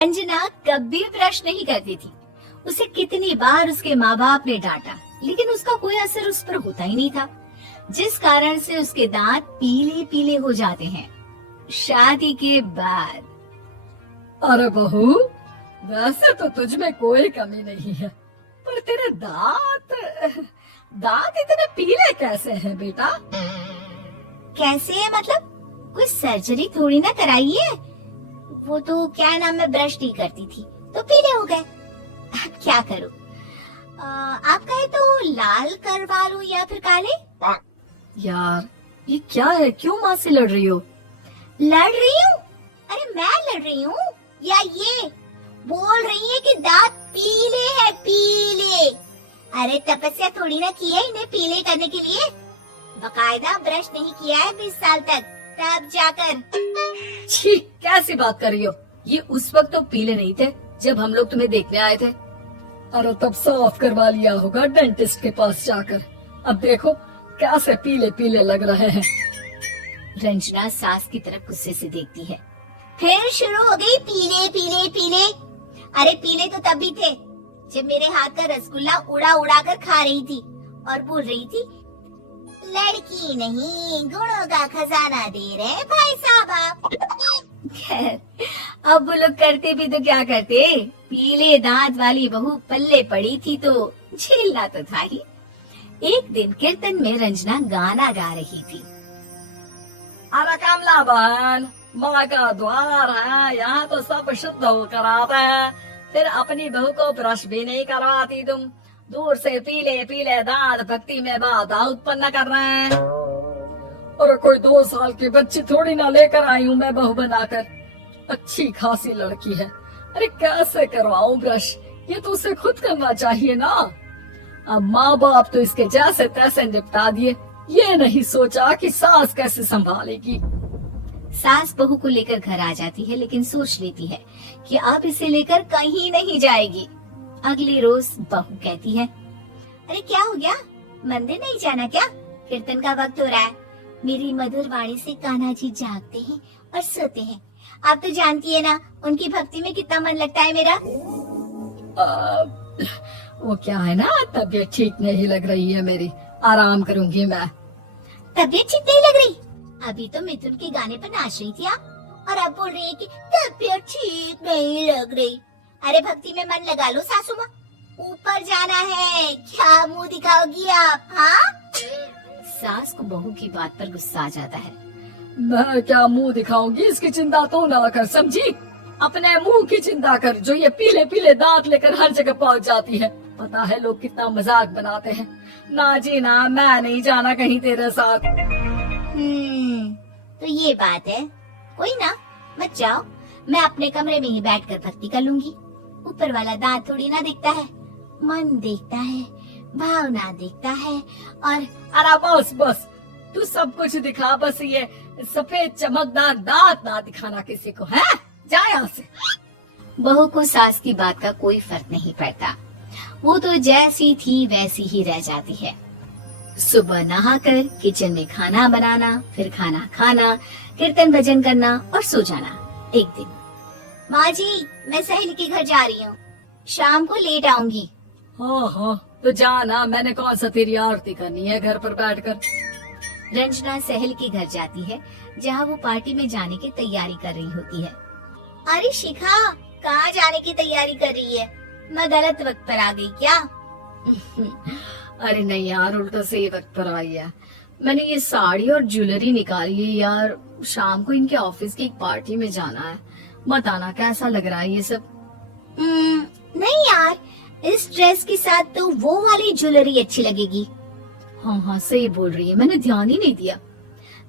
अंजना कभी ब्रश नहीं करती थी। उसे कितनी बार उसके माँ बाप ने डांटा, लेकिन उसका कोई असर उस पर होता ही नहीं था, जिस कारण से उसके दांत पीले पीले हो जाते हैं। शादी के बाद अरे बहू, वैसे तो तुझ में कोई कमी नहीं है, पर तेरे दांत दांत इतने पीले कैसे हैं बेटा? कैसे है मतलब? कोई सर्जरी थोड़ी ना कराई है। वो तो क्या नाम, मैं ब्रश नहीं करती थी तो पीले हो गए। अब क्या करूं? आप कहे तो लाल करवा लूं या फिर काले? यार ये क्या है, क्यों माँ से लड़ रही हो? लड़ रही हूँ? अरे मैं लड़ रही हूँ या ये बोल रही है कि दांत पीले है, पीले। अरे तपस्या थोड़ी ना की है इन्हें पीले करने के लिए। बकायदा ब्रश नहीं किया है 20 साल तक, तब जाकर। छी, कैसी बात कर रही हो? ये उस वक्त तो पीले नहीं थे जब हम लोग तुम्हें देखने आए थे। अरे तब साफ करवा लिया होगा डेंटिस्ट के पास जाकर। अब देखो कैसे पीले पीले लग रहे हैं। रंजना सास की तरफ गुस्से से देखती है। फिर शुरू हो गई पीले पीले पीले। अरे पीले तो तब भी थे जब मेरे हाथ का रसगुल्ला उड़ा उड़ा कर खा रही थी और बोल रही थी, लड़की नहीं गुणों का खजाना दे रहे भाई साहब आप। खैर, अब वो लोग करते भी तो क्या करते, पीले दांत वाली बहू पल्ले पड़ी थी तो झेलना तो था ही। एक दिन कीर्तन में रंजना गाना गा रही थी। अरे कमला बहन, माँ का द्वार है, यहाँ तो सब शुद्ध होकर आता है, फिर अपनी बहू को ब्रश भी नहीं करवाती तुम। दूर से पीले पीले दांत भक्ति में बाधा उत्पन्न कर रहे हैं। और कोई 2 साल की बच्ची थोड़ी ना लेकर आई हूँ मैं बहू बनाकर। अच्छी खासी लड़की है, अरे कैसे करवाऊं ब्रश? ये तो उसे खुद करना चाहिए ना। अब माँ बाप तो इसके जैसे तैसे निपटा दिए, ये नहीं सोचा कि सास कैसे संभालेगी। सास बहू को लेकर घर आ जाती है, लेकिन सोच लेती है कि अब इसे लेकर कहीं नहीं जाएगी। अगले रोज बहू कहती है, अरे क्या हो गया, मंदिर नहीं जाना क्या? कीर्तन का वक्त हो रहा है। मेरी मधुर वाणी से कान्हा जी जागते हैं और सोते हैं। आप तो जानती है ना उनकी भक्ति में कितना मन लगता है मेरा। वो क्या है ना, तबीयत ठीक नहीं लग रही है मेरी, आराम करूंगी मैं। तबीयत ठीक नहीं लग रही? अभी तो मिथुन के गाने पर नाच रही थी आप, और अब बोल रही है कि तबीयत ठीक नहीं लग रही। अरे भक्ति में मन लगा लो सासू माँ, ऊपर जाना है, क्या मुंह दिखाओगी आप? हाँ? सास को बहू की बात पर गुस्सा आ जाता है। मैं क्या मुंह दिखाऊंगी, इसकी चिंता तो ना कर, समझी? अपने मुंह की चिंता कर, जो ये पीले पीले दांत लेकर हर जगह पहुंच जाती है। पता है लोग कितना मजाक बनाते हैं। ना जी ना, मैं नहीं जाना कहीं तेरे साथ। तो ये बात है। कोई ना, मत जाओ, मैं अपने कमरे में ही बैठकर भक्ति कर लूंगी। ऊपर वाला दांत थोड़ी ना दिखता है, मन देखता है, भावना देखता है। और अरे बस बस, तू सब कुछ दिखा, बस ये सफेद चमकदार दांत ना दिखाना किसी को, है? जा यहाँ से। बहू को सास की बात का कोई फर्क नहीं पड़ता। वो तो जैसी थी वैसी ही रह जाती है। सुबह नहाकर किचन में खाना बनाना, फिर खाना खाना, कीर्तन भजन करना और सो जाना। एक दिन, माँ जी मैं सहेली के घर जा रही हूँ, शाम को लेट आऊंगी। हाँ हाँ, तो जाना, मैंने कौन सा तेरी आरती करनी है घर पर बैठकर। रंजना सहेली के घर जाती है, जहाँ वो पार्टी में जाने की तैयारी कर रही होती है। अरे शिखा, कहाँ जाने की तैयारी कर रही है? मैं गलत वक्त पर आ गई क्या? अरे नहीं यार, उल्टा सही वक्त पर आई है। मैंने ये साड़ी और ज्वेलरी निकाली है यार, शाम को इनके ऑफिस की एक पार्टी में जाना है। मत आना, कैसा लग रहा है ये सब? नहीं यार, इस ड्रेस के साथ तो वो वाली ज्वेलरी अच्छी लगेगी। हाँ हाँ सही बोल रही है, मैंने ध्यान ही नहीं दिया।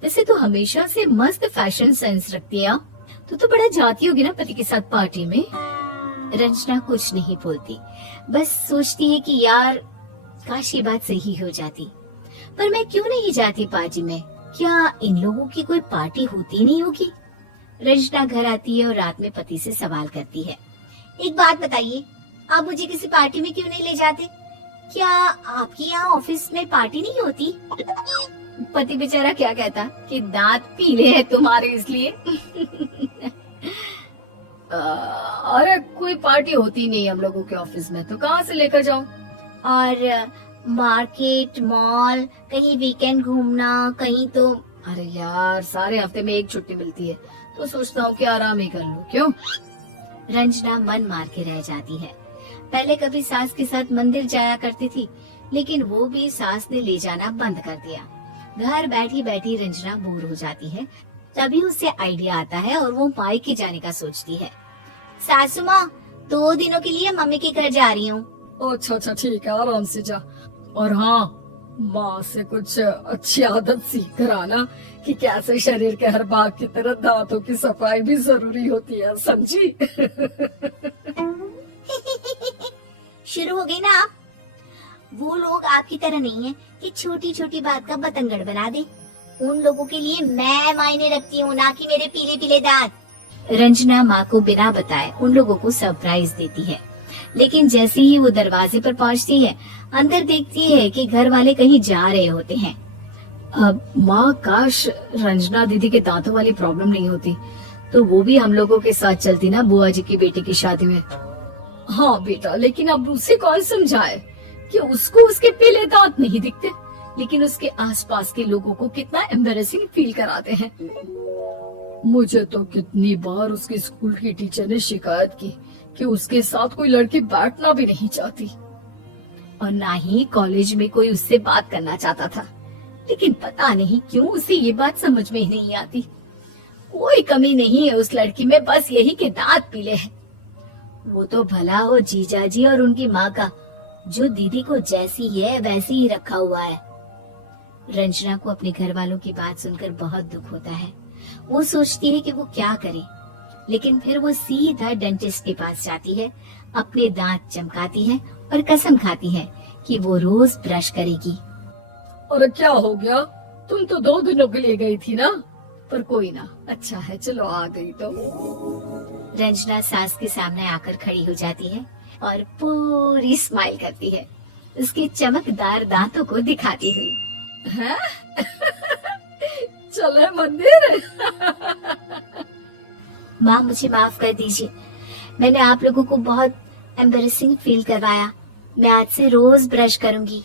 वैसे तो हमेशा से मस्त फैशन सेंस रखती है। तो बड़ा जाती होगी ना पति के साथ पार्टी में। रंजना कुछ नहीं बोलती, बस सोचती है कि यार काश ये बात सही हो जाती, पर मैं क्यों नहीं जाती पार्टी में? क्या इन लोगों की कोई पार्टी होती नहीं होगी? रंजना घर आती है और रात में पति से सवाल करती है, एक बात बताइए, आप मुझे किसी पार्टी में क्यों नहीं ले जाते? क्या आपके यहाँ ऑफिस में पार्टी नहीं होती? पति बेचारा क्या कहता कि दांत पीले हैं तुम्हारे इसलिए। अरे कोई पार्टी होती नहीं हम लोगों के ऑफिस में, तो कहाँ से लेकर जाऊं? और मार्केट, मॉल, कहीं वीकेंड घूमना, कहीं तो। अरे यार, सारे हफ्ते में एक छुट्टी मिलती है, तो सोचता हूँ कि आराम ही कर लूं। क्यों? रंजना मन मार के रह जाती है। पहले कभी सास के साथ मंदिर जाया करती थी, लेकिन वो भी सास ने ले जाना बंद कर दिया। घर बैठी बैठी रंजना बोर हो जाती है। तभी उसे आइडिया आता है और वो मायके जाने का सोचती है। सासू माँ, 2 दिनों के लिए मम्मी के घर जा रही हूँ। अच्छा ठीक है, आराम से जा। और हाँ, माँ से कुछ अच्छी आदत सीख कर आना कि कैसे शरीर के हर भाग की तरह दांतों की सफाई भी जरूरी होती है, समझी? शुरू हो गई ना आप। वो लोग आपकी तरह नहीं है कि छोटी छोटी बात का बतंगड़ बना दे। उन लोगों के लिए मैं मायने रखती हूँ, ना कि मेरे पीले पीले दांत। रंजना माँ को बिना बताए उन लोगों को सरप्राइज देती है, लेकिन जैसे ही वो दरवाजे पर पहुँचती है, अंदर देखती है कि घर वाले कहीं जा रहे होते हैं। अब माँ, काश रंजना दीदी के दांतों वाली प्रॉब्लम नहीं होती, तो वो भी हम लोगों के साथ चलती ना बुआ जी की बेटी की शादी में। हाँ बेटा, लेकिन अब उसे कौन समझाए कि उसको उसके पीले दांत नहीं दिखते, लेकिन उसके आसपास के लोगों को कितना एम्बैरेसिंग फील कराते हैं। मुझे तो कितनी बार उसके स्कूल की टीचर ने शिकायत की कि उसके साथ कोई लड़की बैठना भी नहीं चाहती, और ना ही कॉलेज में कोई उससे बात करना चाहता था। लेकिन पता नहीं क्यों उसे ये बात समझ में ही नहीं आती। कोई कमी नहीं है उस लड़की में, बस यही कि दांत पीले हैं। वो तो भला हो जीजा जी और उनकी माँ का, जो दीदी को जैसी है वैसी ही रखा हुआ है। रंजना को अपने घर वालों की बात सुनकर बहुत दुख होता है। वो सोचती है कि वो क्या करे, लेकिन फिर वो सीधा डेंटिस्ट के पास जाती है, अपने दांत चमकाती है और कसम खाती है कि वो रोज ब्रश करेगी। और क्या हो गया? तुम तो 2 दिनों के लिए गई थी ना? पर कोई ना, अच्छा है, चलो आ गई तो। रंजना सास के सामने आकर खड़ी हो जाती है और पूरी स्माइल करती है, उसके चमकदार दांतों को दिखाती हुई। हैं? चले मंदिर? माँ, मुझे माफ कर दीजिए, मैंने आप लोगों को बहुत एम्बैरेसिंग फील करवाया। मैं आज से रोज ब्रश करूंगी।